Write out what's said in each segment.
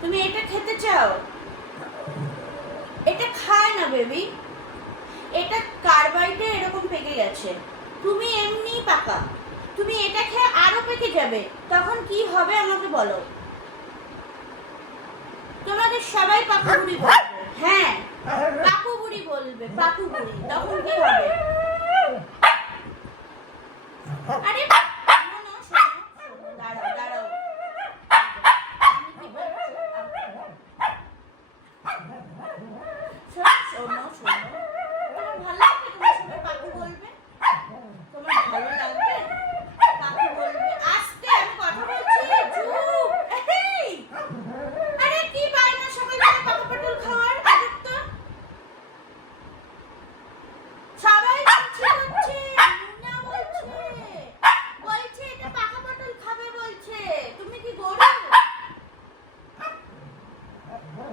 তুমি এটা খেতে চাও? এটা খায় না, বেবি। এটা কার্বাইডে এরকম পেকে গেছে। তুমি এমনি পাকা। তুমি এটা খেয়ে আরও পেকে যাবে। তখন কি হবে আমাকে বলো। তোমাদের সবাই পাকু বুড়ি হ্যাঁ পাকু বুড়ি বলবে পাকু বুড়ি তখন কি হবে? আরে না, না, শোনো, শোনো, দাঁড়াও দাঁড়াও আমি কি বলছি? শোনো, শোনো, শোনো। তোমার ভালো লাগবে তোমার সবাই পাকু বলবে তোমার ভালো লাগবে পাকু বলবে আস্তে আমি কথা বলছি চুপ এই! আরে কি বায়না সকালবেলা পাকা পটল খাওয়ার আজব তো সবাই বলছে হচ্ছে মুন্না বলছে বলছে এটা পাকা পটল খাবে বলছে তুমি কি গরু আচ্ছা কিছু করি না। আচ্ছা কিছু কিছু তো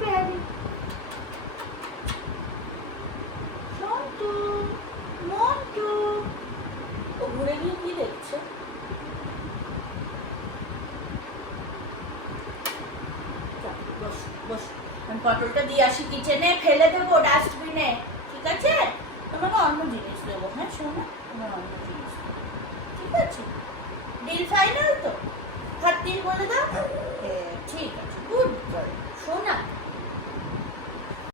প্যারি ও ঘুরে গিয়ে কি দেখছে? আমি পটলটা দিয়ে আসি কিচেনে ফেলে দেবো ডাস্টবিনে ঠিক আছে? তোমাকে অন্য জিনিস দেবো। হ্যাঁ শোনো তোমার অন্য জিনিস ঠিক আছে? ডিল ফাইনাল তো? হাত দিয়ে বলে দাও। হ্যাঁ, ঠিক আছে।